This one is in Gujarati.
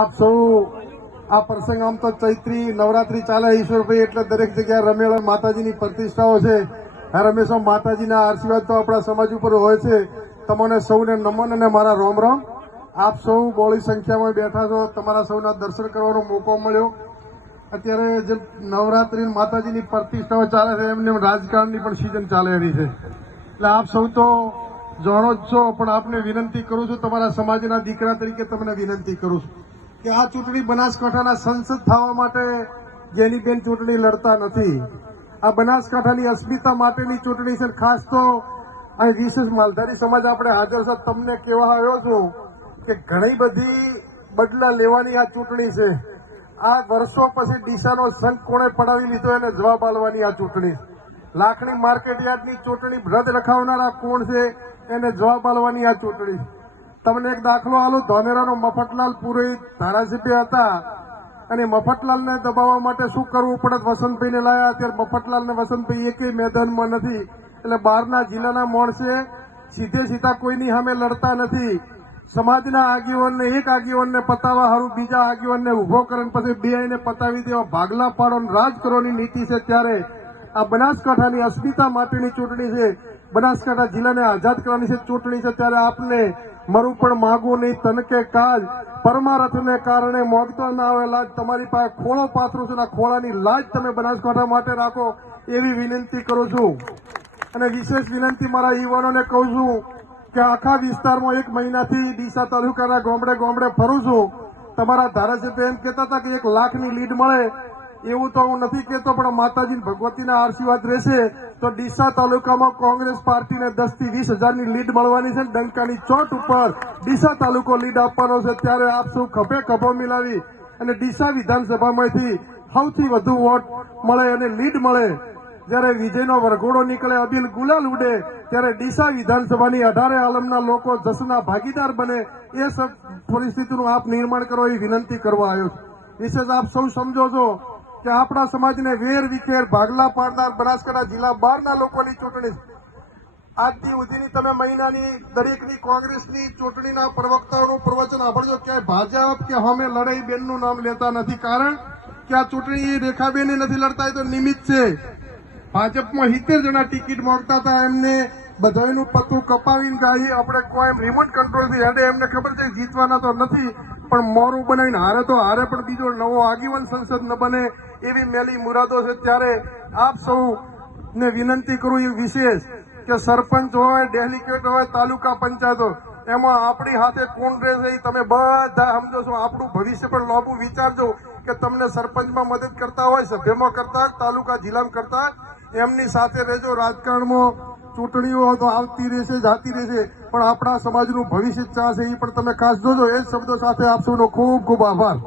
આપ સૌ આ પ્રસંગ આમ તો ચૈત્રી નવરાત્રી ચાલે ઈશ્વરભાઈ એટલે દરેક જગ્યાએ રમેલા માતાજીની પ્રતિષ્ઠાઓ છે. હર હંમેશા માતાજીના આશીર્વાદ તો આપણા સમાજ ઉપર હોય છે. તમને સૌને નમન અને મારા રોમ રોમ. આપ સૌ બહોળી સંખ્યામાં બેઠા છો, તમારા સૌના દર્શન કરવાનો મોકો મળ્યો. અત્યારે જે નવરાત્રી માતાજીની પ્રતિષ્ઠાઓ ચાલે છે એમને રાજકારણની પણ સિઝન ચાલે રહી છે એટલે આપ સૌ તો જાણો જ છો, પણ આપને વિનંતી કરું છું, તમારા સમાજના દીકરા તરીકે તમને વિનંતી કરું છું કે આ ચૂંટણી બનાસકાંઠાના સંસદ થવા માટે જેનીબેન ચૂંટણી લડતા નથી. આ બનાસકાંઠાની અસ્મિતા માટેની ચૂંટણી છે. ખાસ તો અહીં વિશેષ માલધારી સમાજ આપણે હાજર છે. તમને કહેવા આવ્યો છું કે ઘણી બધી બદલા લેવાની આ ચૂંટણી છે. આ વર્ષો પછી ડીસાનો સંઘ કોણે પડાવી લીધો એને જવાબ આપવાની આ ચૂંટણી. લાખણી માર્કેટયાર્ડની ચૂંટણી રદ રખાવનારા કોણ છે એને જવાબ આપવાની આ ચૂંટણી. તમને એક દાખલો આલું. ધાનેરાનો મફતલાલ પુરોહિત ધારાસભ્ય હતા અને મફતલાલને દબાવવા માટે શું કરવું પડે, વસંતભાઈને લાયા. અત્યારે મફતલાલ ને વસંતભાઈ એકેય મેદાનમાં નથી એટલે બહારના જિલ્લાના માણસે સીધે સીધા કોઈની સામે લડતા નથી. સમાજના આગેવાનને એક આગેવાનને પતાવવા હારું બીજા આગેવાનને ઉભો કરીને પછી બેયને પતાવી દેવા ભાગલા પાડો રાજ કરવાની નીતિ છે. ત્યારે આ બનાસકાંઠાની અસ્મિતા માટેની ચૂંટણી છે. બનાસકાંઠા જિલ્લાને આઝાદ કરવાની છે ચૂંટણી છે. ત્યારે આપને મરું પણ માગવું નહીં, તનકે કાજ પરમારથને કારણે મોગતો ના આવે લાજ. તમારી પાસે ખોળો પાથરું છે, ખોળાની લાજ તમે બનાસકાંઠા માટે રાખો એવી વિનંતી કરું છું. અને વિશેષ વિનંતી મારા યુવાનોને કહું છું કે આખા વિસ્તારમાં 1 મહિનાથી ડીસા તાલુકાના ગામડે ગામડે ફરું છું. તમારા ધારાસભ્ય એમ કહેતા હતા કે 1 લાખની લીડ મળે, એવું તો હું નથી કહેતો, પણ માતાજી ભગવતીના આશીર્વાદ રહેશે તો ડીસા તાલુકામાં કોંગ્રેસ પાર્ટીને 10 થી 20 હજારની લીડ મળવાની છે. ડંકાની ચોટ ઉપર ડીસા તાલુકો લીડ આપવાનો છે. ત્યારે આપ સૌ ખભે ખભો મિલાવી અને ડીસા વિધાનસભામાંથી સૌથી વધુ વોટ મળે અને લીડ મળે. જયારે વિજયનો વરઘોડો નીકળે, અબીલ ગુલાલ ઉડે, ત્યારે ડીસા વિધાનસભાની 18 આલમના લોકો જશના ભાગીદાર બને એ પરિસ્થિતિનું આપ નિર્માણ કરો એ વિનંતી કરવા આવ્યો છું. વિશેષ આપ સૌ સમજો છો કે આપણા સમાજને વેર વિખેર ભાગલા પાડનાર બનાસકાંઠા જિલ્લા બહારના લોકોની ચૂંટણી. આજથી સુધીની તમે મહિનાની દરેકની કોંગ્રેસની ચૂંટણીના પ્રવક્તાઓનું પ્રવચન સાંભળજો. ક્યાંય ભાજપ કે અમે લડાઈ બેનનું નામ લેતા નથી, કારણ કે આ ચૂંટણી રેખાબેને નથી લડતા, એ તો નિમિત્ત છે. ભાજપમાં 70 જણા ટિકિટ માંગતા હતા, એમને બધાનું પત્તું કપાવીને જાય. આપણે કોઈ રિમોટ કંટ્રોલથી હેડે, એમને ખબર છે જીતવાના તો નથી, પણ મોરું બનાવીને હારે તો હારે, પણ બીજો નવો આગેવાન સંસદ ન બને એવી મેલી મુરાદો છે. ત્યારે આપ સૌને વિનંતી કરું એ વિશેષ કે સરપંચ હોય, ડેલિગેટ હોય, તાલુકા પંચાયતો, એમાં આપણી હાથે કોણ રહેશે એ તમે બધા સમજો છો. આપણું ભવિષ્ય પણ લાંબુ વિચારજો કે તમને સરપંચમાં મદદ કરતા હોય, સભ્યમાં કરતા હોય, તાલુકા જિલ્લામાં કરતા હોય, એમની સાથે રહેજો. રાજકારણમાં ચૂંટણીઓ તો આવતી રહેશે, જાતી રહેશે, પણ આપણા સમાજનું ભવિષ્ય ચાહશે એ પણ તમે ખાસ જોજો. એ શબ્દો સાથે આપ સૌનો ખૂબ ખૂબ આભાર.